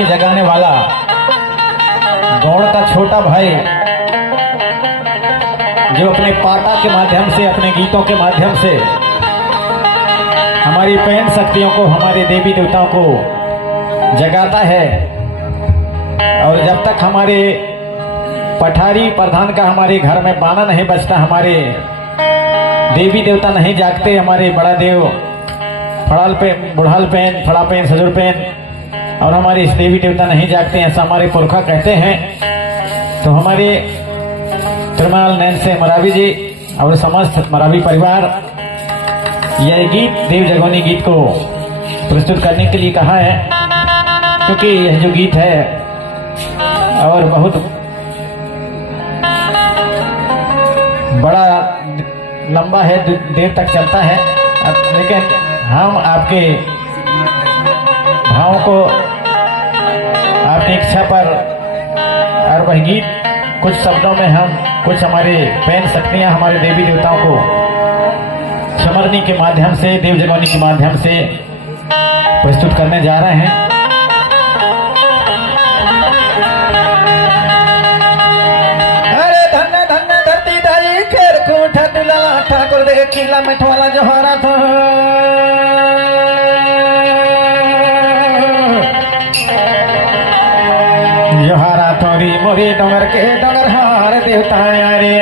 के जगाने वाला गौड़ का छोटा भाई, जो अपने पाटा के माध्यम से, अपने गीतों के माध्यम से हमारी पैन शक्तियों को, हमारे देवी देवताओं को जगाता है। और जब तक हमारे पठारी प्रधान का हमारे घर में बाना नहीं बजता, हमारे देवी देवता नहीं जागते, हमारे बड़ा देव फड़ाल पेन, बुढ़ाल पेन, फड़ा पेन, सजुर पेन और हमारे देवी देवता नहीं जागते, ऐसा हमारे पुरखा कहते हैं। तो हमारे त्रिमाल नैन से मरावी जी और समस्त मरावी परिवार यह गीत देव जगोनी गीत को प्रस्तुत करने के लिए कहा है, क्योंकि यह जो गीत है और बहुत बड़ा लंबा है, देर तक चलता है, लेकिन हम आपके भावों को, आपकी इच्छा पर और वह गीत कुछ शब्दों में हम कुछ हमारे पैन शक्तियां, हमारे देवी देवताओं को स्मरणी के माध्यम से, देव जगोनी के माध्यम से प्रस्तुत करने जा रहे हैं। अरे धन्य धन्य धरती दाई खेर कूठा दुलाला ठाकुर दे किला मिठवाला जोहारा था। जोहारा थोड़ी मोरी डोंगर के डोंगर हार देवता रे,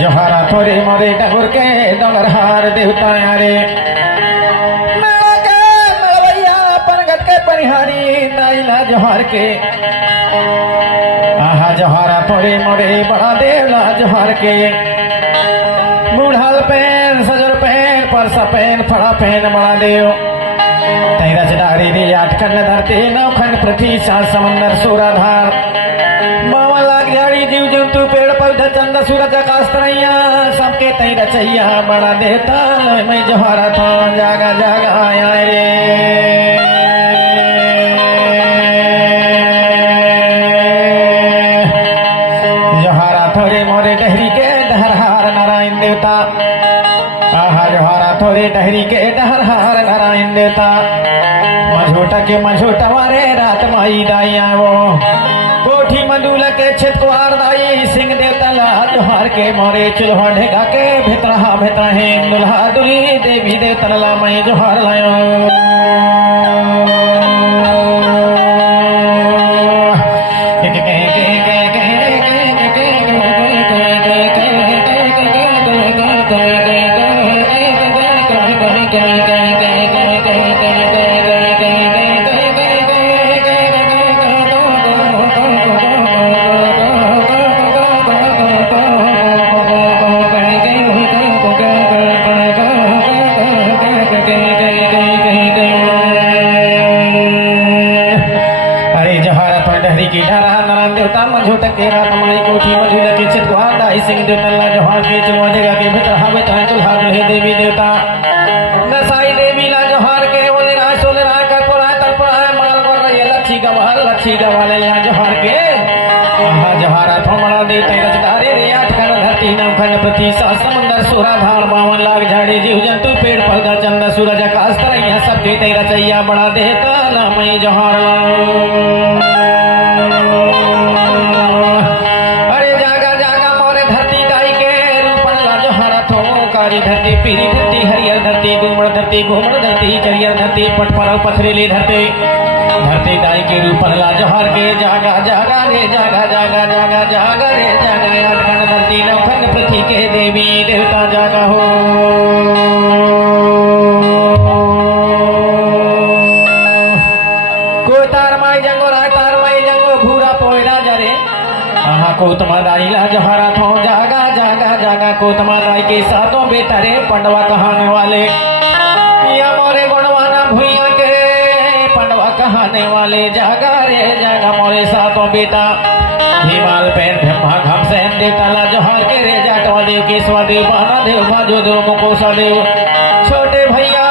जोहारा थोड़ी मोरी डोंगर के डोंगर हार देवता रे, मलवैया पनगट के परिहारी नाइला जोहार के, आहा जोहारा थोड़ी मोरी बड़ा देवला जोहार के, बूढ़ाल pen, Sajar pen, Parsa pen, फड़ा पेन, बड़ा देव तैरा चटारी रे आठखंड धरती, नौखंड पृथ्वी, सात समंदर सूराधार, बावन लाख झाड़ी जीव जंतु पेड़ पौधा चंदा सूरज आकाश तरैया, सबके तैरा चैया बड़ा देता मैं जोहारा था। जागा जागा आया रे, जोहारा थोड़े मोरे डहरी के डहरहार नारायण देवता, आहा जोहारा थोड़े डहरी के डहरहार नारायण देवता, मझोटा के मझोटा वारे रात माई दाई आवो, कोठी मंडूला के छितकुआर दाई, सिंह देवता ला जोहार के मोरे चुल्हा ढेगा के भितरहा भितरा है, दुल्हा दुली देवी देवता ला मैं जोहार लायो। सिंह देवता जोहार के चुलवा जगह के भीतर हवे ताए दुल्हा दुल्हे देवी देवता, दसाई देवी ला जोहार के, बोले राय सोले राय कर पुराय तर पुराय, माल कर रही लच्छी गवाले ला जोहार के, आहा जोहारा थो मरा दे तेरा चटारे रे, आठखंड धरती, नौखंड पृथ्वी, सात समंदर सूराधार, बावन लाख झाड़ी जीव जंतु पेड़ पौधा चंदा सूरज आकाश तरैया, सबके तेरा चैया बड़ा देता ला मैं जोहार लाऊं। धरती पीरी धरती, हरियर धरती, गुमड़ धरती, घूमड़ धरती, करियर धरती, पटपरव पथरीली धरती, धरती दाई के रूप ला जोहार के, जागा जागा रे जागा जागा जागा जागा रे जागा, आठखंड धरती, नौखंड पृथ्वी के देवी देवता जागा हो। को तार माई जंगो राय तार माई जंगो भूरा पोयरा जरे, आहा को तुम्हारा ला जोहारा थो, जागा जागा जागा को तुम्हारा के सातों बेटा रे पंडवा कहाने वाले, या मोरे गुणवाना भुइया के पंडवा कहाने वाले, जागा रे जागा मोरे सातों बेटा, हिमाल पेन ब्रह्मा घम सहन देवता ला जोहार के रे, जाटवा देव केशवा देव बाना देव भाजो देव मुकोसा देव, छोटे भैया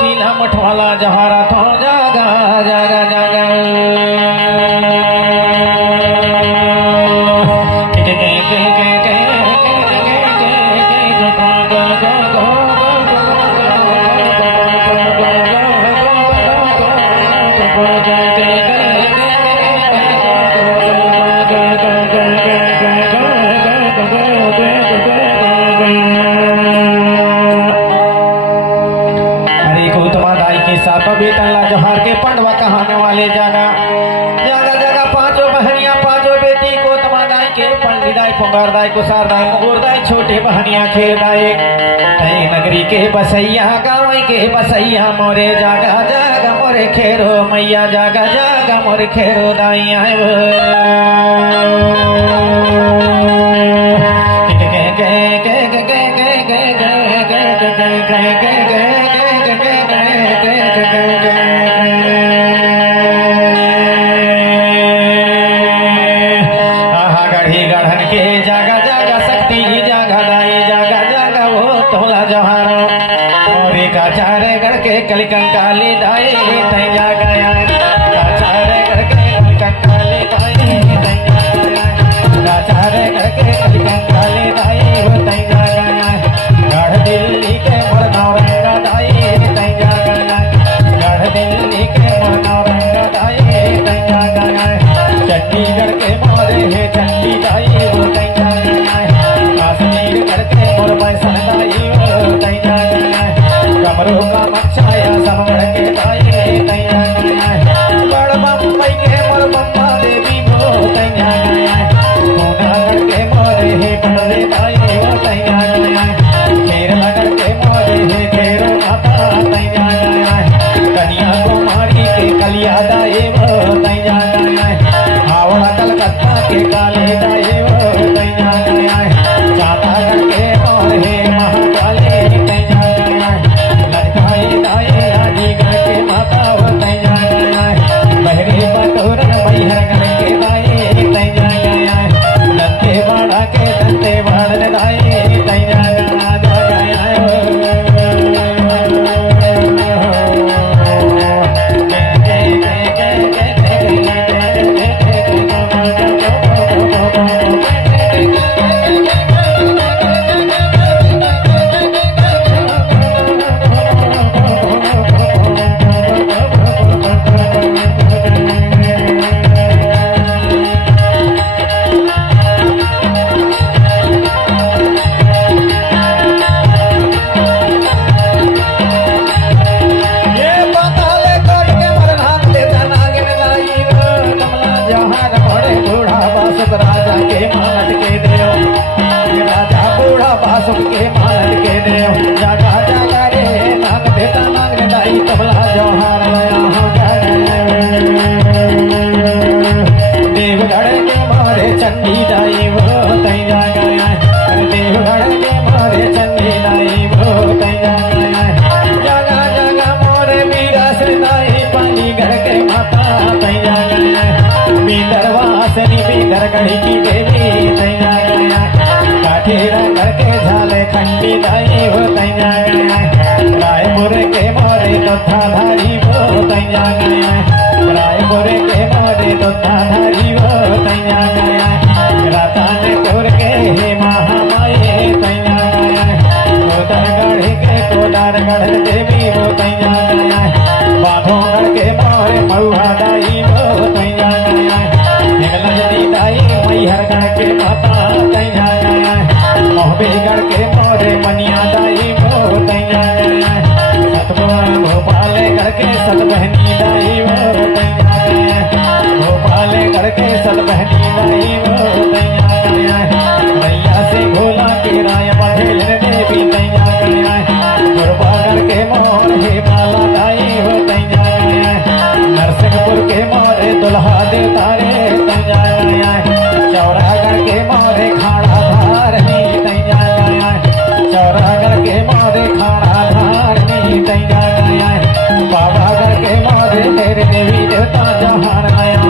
किला मठवाला जोहारा थो, जागा जागा जागा। कहने वाले जागा जागा जागा पांचों बहनियां पांचों बेटी को तमादाई के पंडिदाई पुंगारदाई कुसारदाई मुगुरदाई छोटे बहनियां खेरदाई तय नगरी के बसैया गाँव के बसैया मोरे जागा जागा मोरे खेरो मैया जागा जागा मोरे खेरो दाई कलिकंकाली दाई तय जागा चारे करके कलिकंकाली दाई तय जागा चारे करके कलिकंकाली दाई वो तय जागा गढ़ दिल्ली के मोरनौरंगा दाई तय जागा गढ़ दिल्ली के मोरनौरंगा दाई तय जागा चंडीगढ़ के मोरे है चंडी दाई वो तय जागा काश्मीर करके मोर पैसा दाई वो तय जागा कमरों का मच्छाया समगढ़ के दाई तैया बड़ बम्बई के मोर बम्बा देवी वो तैया पूनागढ़ के मोरे है बड़े दाई वो तैया केरलागढ़ के मोरे है केरो माता तैया कन्याकुमारी के कलिया दाई वो तैया हावड़ा कलकत्ता के काले दाई वो तैया चातागढ़ के मोरे है महाकाली तैया बहरे बटोरन मैहरगढ़ के दाई तैया दंते बाड़ा के दंते बाड़न दाई तैया राजा के मानट के देव राजा बूढ़ा बासुक के मानट के देव जागा जागा रे नाग देता नाग दाई तबला जौहार देवगढ़ के मारे चंडी दाई वो तई जागा देवगढ़ के मारे चंडी दाई वो तई जागा जागा मोरे मीरा से दाई पानी घर के माता तई जागा बीदरवासनी बीदरगढ़ी की देवी तैया काठेरा करके झाले खंडी दाई वो तैया रायपुर के मोरे दोधाधारी वो तैया रायपुर के मोरे दोधाधारी वो तैया रातानपुर के हे महामाई तैया कोदरगढ़ के कोदारगढ़ देवी वो तैया बाधोगढ़ के मोरे मऊहा दाई वो तैया दाई मैहरगढ़ के माता तैया मोहबेगढ़ के मोरे मनिया दाई वो तैया भोपालगढ़ के सतबहनी दाई वो तैया भोपालगढ़ के सतबहनी दाई वो तैया मैया से घोला के राय बघेल देवी तैया गुरबागढ़ के मोर हे बाला दाई वो तैया नरसिंहपुर के मोरे दुल्हा देवतारे चौरागढ़ के मारे खाड़ा धारनी तैया चौरागढ़ के मारे खाड़ा धारनी तैया बाबागढ़ के मारे तेरे देवी देवता जहार आया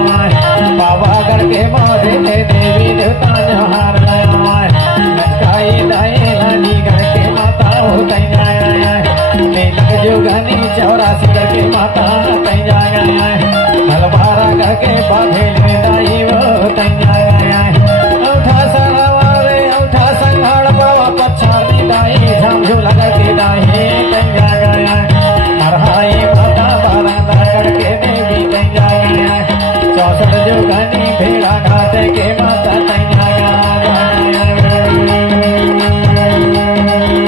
बाबागढ़ के मारे तेरे देवी देवता जहार आया लंकाई दाई लालीगढ़ के माता हो तैया मेलक जुगनी 84 के माता तैया हलवारा गढ़ के बाघेल में दाई वो तैया औठा सवारे औठा संघाड़ बाबा पछाड़ी दाई झमझुला के दाई तैया मरहाई माता बारागढ़ के देवी तैया 64 जुगनी भेड़ा घाट के माता तैया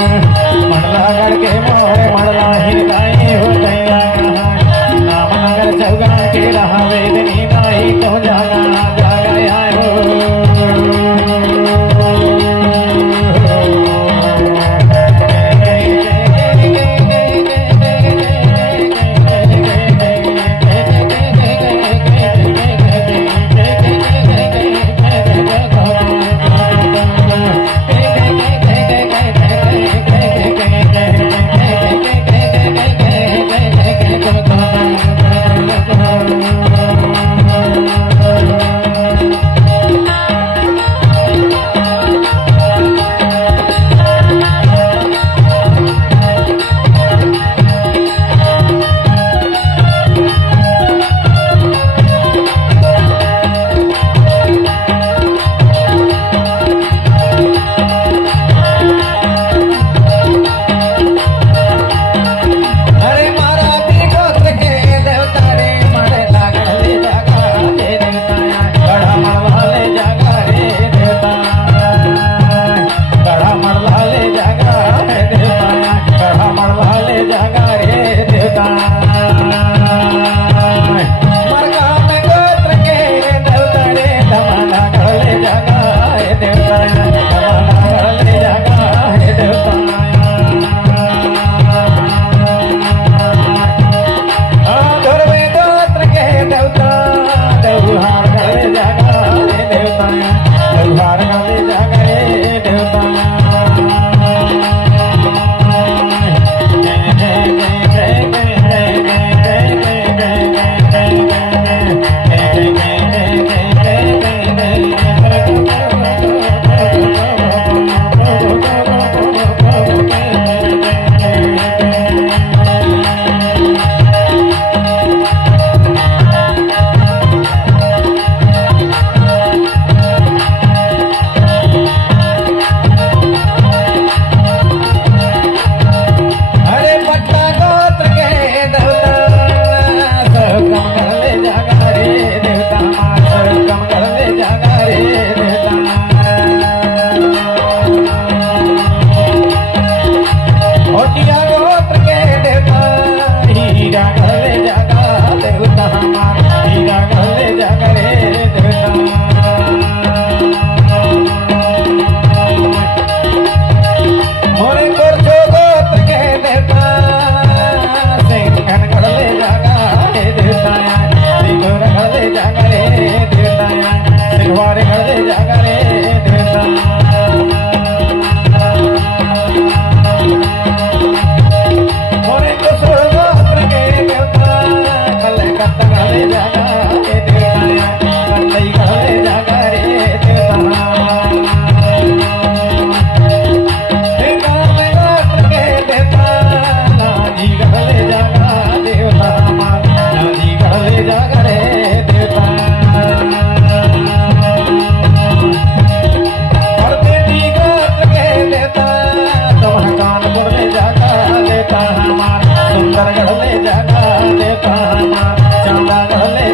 मंडलागढ़ के मोरे मंडला ही दाई हो तैया नामनगर चौगा के रहा वेदनी नाई तो जागा जागा आयो सुंदरगढ़ ले जागा देता चांदागढ़ ले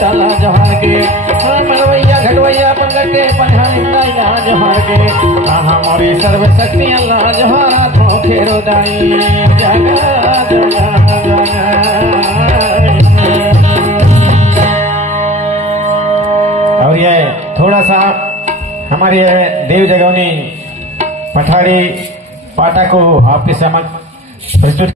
ताला जहान के मनवैया घटवैया पंगट के पन्हा जहान के हमारी सर्वशक्ति अल्लाह जहां तो खेरो दाई जगा जगा जगा। और ये थोड़ा सा हमारे देव जगवनी पठारी पाटा को आपके समक्ष प्रस्तुत